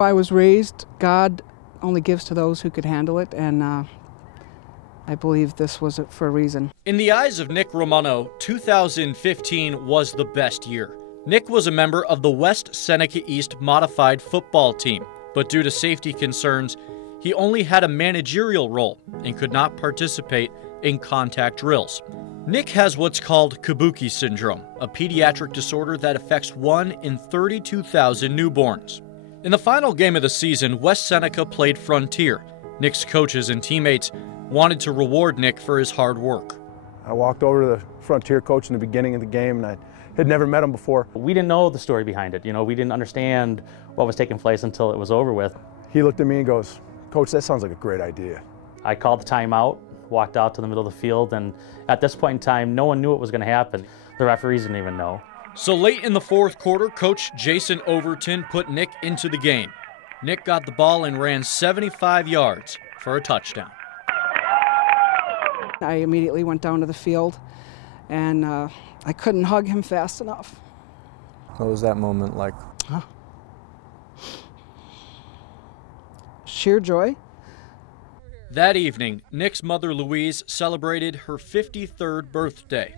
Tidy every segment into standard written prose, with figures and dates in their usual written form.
I was raised, God only gives to those who could handle it, and I believe this was for a reason. In the eyes of Nick Romano, 2015 was the best year. Nick was a member of the West Seneca East modified football team, but due to safety concerns, he only had a managerial role and could not participate in contact drills. Nick has what's called Kabuki syndrome, a pediatric disorder that affects 1 in 32,000 newborns. In the final game of the season, West Seneca played Frontier. Nick's coaches and teammates wanted to reward Nick for his hard work. I walked over to the Frontier coach in the beginning of the game, and I had never met him before. We didn't know the story behind it. We didn't understand what was taking place until it was over with. He looked at me and goes, "Coach, that sounds like a great idea." I called the timeout, walked out to the middle of the field, and at this point in time, no one knew what was going to happen. The referees didn't even know. So late in the fourth quarter, Coach Jason Overton put Nick into the game. Nick got the ball and ran 75 yards for a touchdown. I immediately went down to the field, and I couldn't hug him fast enough. What was that moment like? Sheer joy. That evening, Nick's mother Louise celebrated her 53rd birthday.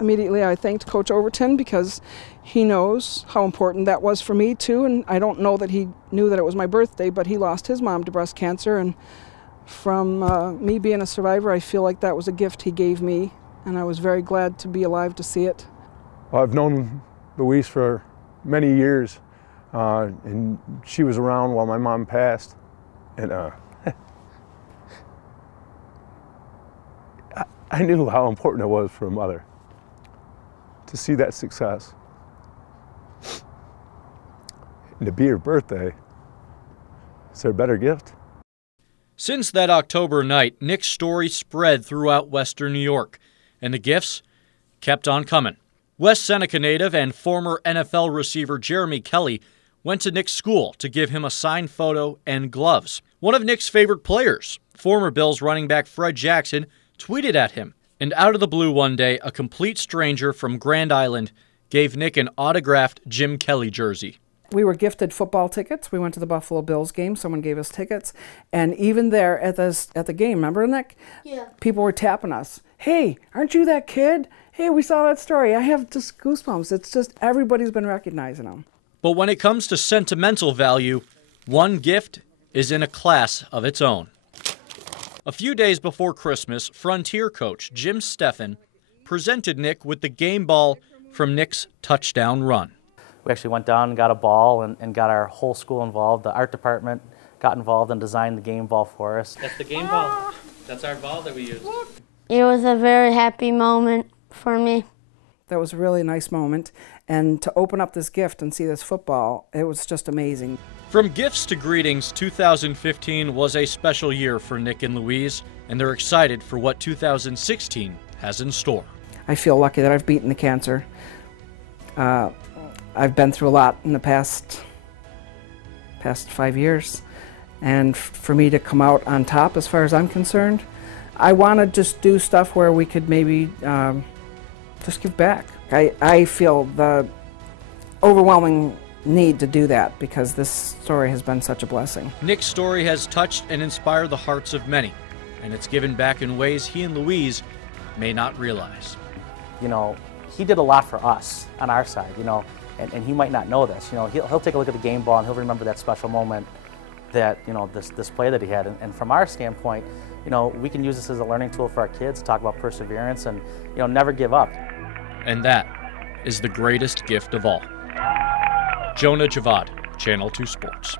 Immediately I thanked Coach Overton because he knows how important that was for me too, and I don't know that he knew that it was my birthday, but he lost his mom to breast cancer, and from me being a survivor, I feel like that was a gift he gave me, and I was very glad to be alive to see it. Well, I've known Louise for many years, and she was around while my mom passed, and I knew how important it was for a mother to see that success. And to be her birthday, is there a better gift? Since that October night, Nick's story spread throughout Western New York, and the gifts kept on coming. West Seneca native and former NFL receiver Jeremy Kelly went to Nick's school to give him a signed photo and gloves. One of Nick's favorite players, former Bills running back Fred Jackson, tweeted at him. And out of the blue one day, a complete stranger from Grand Island gave Nick an autographed Jim Kelly jersey. We were gifted football tickets. We went to the Buffalo Bills game. Someone gave us tickets. And even there at the game, remember, Nick? Yeah. People were tapping us. "Hey, aren't you that kid? Hey, we saw that story." I have just goosebumps. It's just everybody's been recognizing them. But when it comes to sentimental value, one gift is in a class of its own. A few days before Christmas, Frontier coach Jim Steffen presented Nick with the game ball from Nick's touchdown run. We actually went down and got a ball and got our whole school involved. The art department got involved and designed the game ball for us. That's the game ball. That's our ball that we use. It was a very happy moment for me. That was a really nice moment. And to open up this gift and see this football, it was just amazing. From gifts to greetings, 2015 was a special year for Nick and Louise, and they're excited for what 2016 has in store. I feel lucky that I've beaten the cancer. I've been through a lot in the past 5 years, and for me to come out on top as far as I'm concerned, I want to just do stuff where we could maybe just give back. I feel the overwhelming need to do that because this story has been such a blessing. Nick's story has touched and inspired the hearts of many, and it's given back in ways he and Louise may not realize. He did a lot for us on our side, and he might not know this. He'll take a look at the game ball and he'll remember that special moment that, this play that he had. And from our standpoint, we can use this as a learning tool for our kids, talk about perseverance and, never give up. And that is the greatest gift of all. Jonah Javad, Channel 2 Sports.